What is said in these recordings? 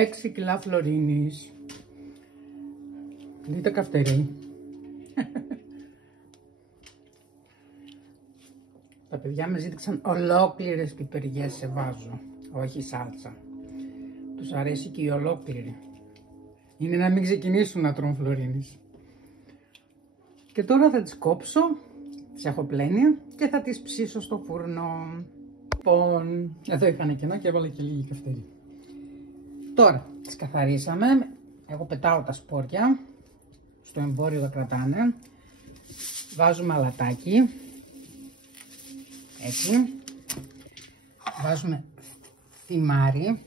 6 κιλά φλωρίνης. Δείτε καυτερή. Τα παιδιά με ζήτησαν ολόκληρες πιπεριές σε βάζο, όχι σάλτσα. Τους αρέσει και η ολόκληρη. Είναι να μην ξεκινήσουν να τρώνε φλωρίνης. Και τώρα θα τις κόψω, τις έχω πλένει και θα τις ψήσω στο φούρνο. Λοιπόν, εδώ είχαν κενό και έβαλα και λίγη καυτερή. Τώρα τις καθαρίσαμε. Εγώ πετάω τα σπόρια. Στο εμπόριο τα κρατάνε. Βάζουμε αλατάκι. Έτσι. Βάζουμε θυμάρι.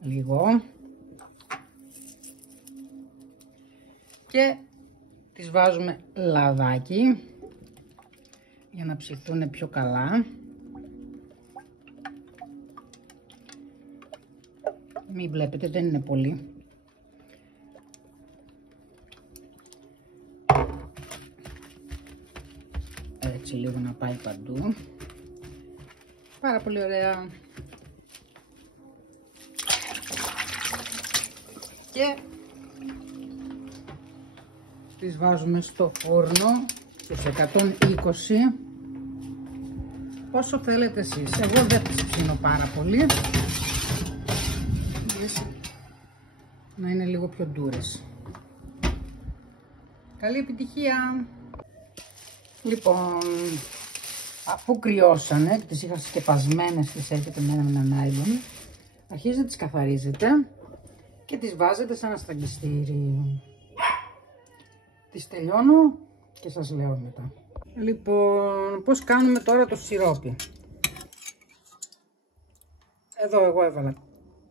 Λίγο. Και τις βάζουμε λαδάκι για να ψηθούν πιο καλά. Μην βλέπετε, δεν είναι πολύ. Έτσι λίγο να πάει παντού. Πάρα πολύ ωραία. Και τις βάζουμε στο φούρνο στους 120 όσο θέλετε εσείς. Εγώ δεν τις ψήνω πάρα πολύ, να είναι λίγο πιο ντούρες. Καλή επιτυχία! Λοιπόν, αφού κρυώσανε και τις είχα σκεπασμένες, τις έχετε με ένα νάιλον, αρχίζετε τις καθαρίζετε και τις βάζετε σε ένα στραγγιστήρι. Τις τελειώνω και σας λέω μετά. Λοιπόν, πώς κάνουμε τώρα το σιρόπι. Εδώ εγώ έβαλα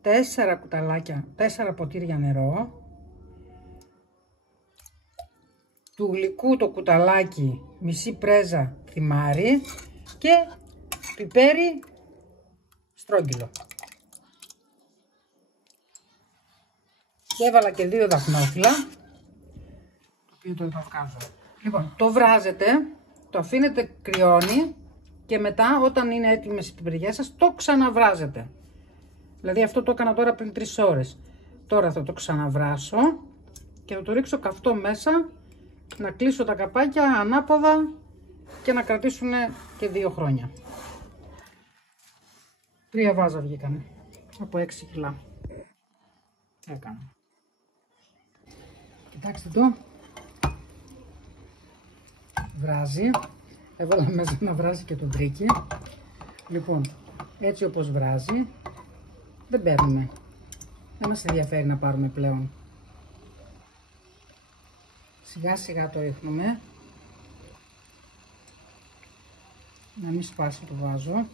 4 κουταλάκια, 4 ποτήρια νερό. Του γλυκού το κουταλάκι, μισή πρέζα θυμάρι και πιπέρι στρόγγυλο. Και έβαλα και 2 δαχνόφυλλα, το οποίο το βγάζω. Λοιπόν, το βράζετε, το αφήνετε κρυώνει και μετά όταν είναι έτοιμες οι πιπεριές σας το ξαναβράζετε. Δηλαδή αυτό το έκανα τώρα πριν 3 ώρες. Τώρα θα το ξαναβράσω και θα το ρίξω καυτό μέσα, να κλείσω τα καπάκια ανάποδα και να κρατήσουν και 2 χρόνια. 3 βάζα βγήκανε από 6 κιλά. Έκανα. Κοιτάξτε το. Βράζει. Έβαλα μέσα να βράζει και το μπρίκι. Λοιπόν, έτσι όπως βράζει, δεν παίρνουμε. Δεν μας ενδιαφέρει να πάρουμε πλέον. Σιγά σιγά το ρίχνουμε. Να μην σπάσει το βάζο.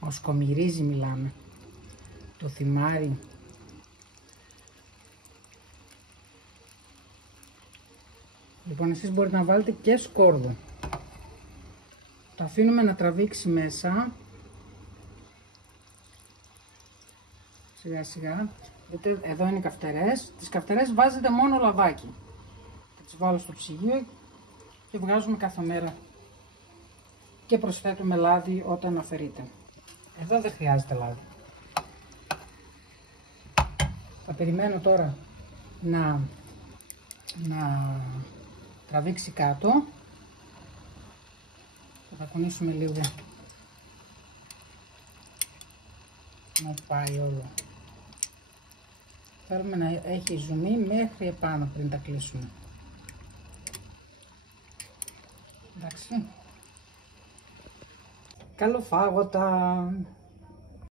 Μοσκομυρίζει μιλάμε. Το θυμάρι. Λοιπόν, εσείς μπορείτε να βάλετε και σκόρδο. Το αφήνουμε να τραβήξει μέσα. Σιγά σιγά. Δείτε, εδώ είναι οι καυτερές. Τις καυτερές βάζετε μόνο λαδάκι. Θα τις βάλω στο ψυγείο και βγάζουμε κάθε μέρα. Και προσθέτουμε λάδι όταν αφαιρείτε. Εδώ δεν χρειάζεται λάδι. Θα περιμένω τώρα να τραβήξει κάτω. Θα κουνήσουμε λίγο να πάει όλο. Θέλουμε να έχει ζουμί μέχρι επάνω πριν τα κλείσουμε. Εντάξει. Καλοφάγωτα.